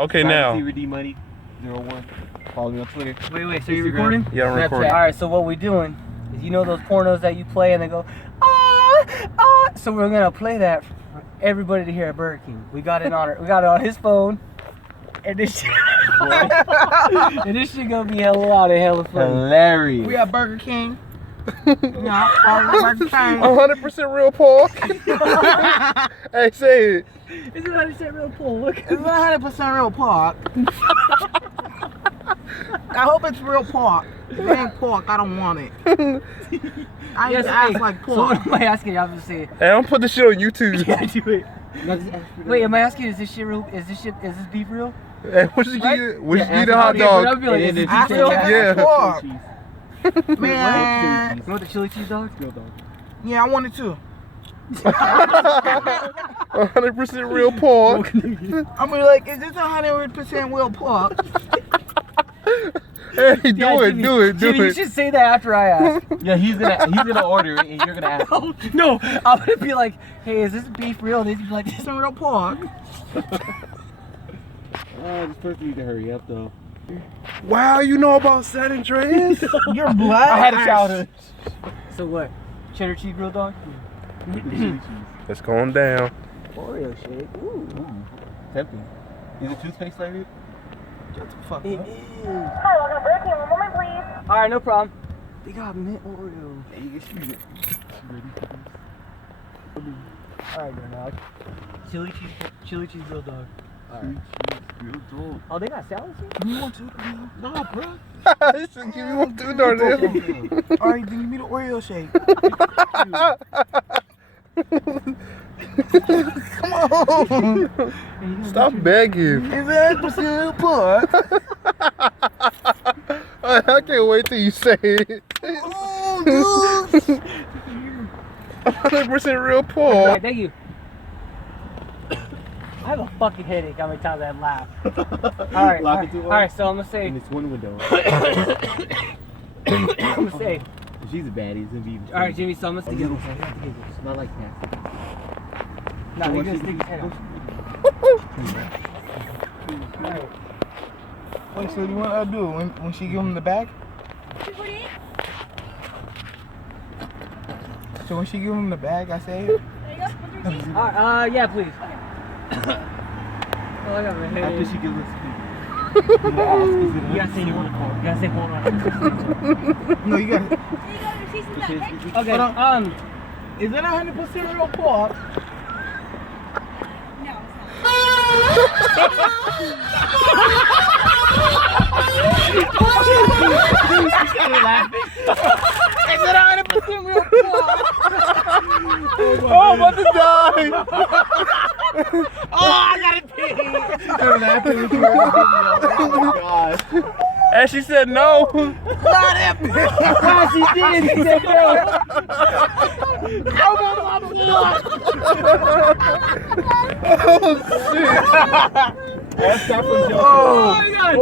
Okay, now. Redeem money 01. Follow me on Twitter. Wait, so you're recording? Yeah, I'm recording. Alright, so what we're doing is, you know those pornos that you play and they go, so we're gonna play that for everybody to hear at Burger King. We got it on his phone. And this shit, and this shit gonna be hella loud and hella funny. Hilarious. We at Burger King. Burger King. 100% real pork. Hey, say it. It's 100% real pork. Look. It's 100% real pork. I hope it's real pork. If it ain't pork, I don't want it. I Yes, just act hey, like so pork. what am I asking you? I'm just saying. Hey, I'm put this shit on YouTube. Yeah, do it. Wait, am I asking you, is this shit real? Is this beef real? Hey, what you Right? get? What you Yeah, get a hot okay, but I'll dog? be like, is this I beef real? said Yeah. pork. You Man. want the chili cheese dog? Yeah, I want it too. 100% real pork. I'm gonna be like, is this 100% real pork? Hey, do Yeah, it, Jimmy, do it, Jimmy, do you it. should say that after I ask. Yeah, he's gonna order it and you're gonna ask. No, I'm gonna be like, hey, is this beef real? And he's gonna be like, It's a real pork. This person needs to hurry up though. Wow, you know about San Andreas? You're black. I had a childhood. so what? Cheddar cheese grilled dog? It's going down. Oreo shake. Ooh. Tempting. Is it toothpaste flavored? Shut the fuck It up. is. Hi, welcome to Burger King. One moment, please. All right, no problem. They got mint Oreo. Yeah, you can shoot it. All right, dog. Chili cheese grilled dog. Real Oh, they got salads here? Give me one too. Nah, bro. This should give me one too, Darnell. Alright, then give me the Oreo shake. Come on. Stop begging. Is that 100% pork? I can't wait till you say it. Oh, dude. 100% real All pork. right, thank you. I have a fucking headache how many times I laugh. All right, Lock it to all one. right, so I'm gonna say, And it's one window. I'm gonna say, She's a baddie. It's gonna be. all right, Jimmy, so I'm gonna stick his It's not like that. No, he's gonna stick his head out. All right. Wait, so what I do when she give him the bag? 248? So when she give him the bag, I say, There you go. 113. All right, yeah, please. Oh, I got my head. After she gives us You gotta say one. You gotta say one. no, you got it. There you go. Your receipt's in the back, okay? Okay, Hold on. Is it 100% real pork? No, it's not. Is it 100% real pork? Oh, I'm about to die. Oh, I gotta pee. Oh my gosh. And she said no. Not that pee. Wow, she did. She said no. Oh, shit. That's not from Oh, Oh my god.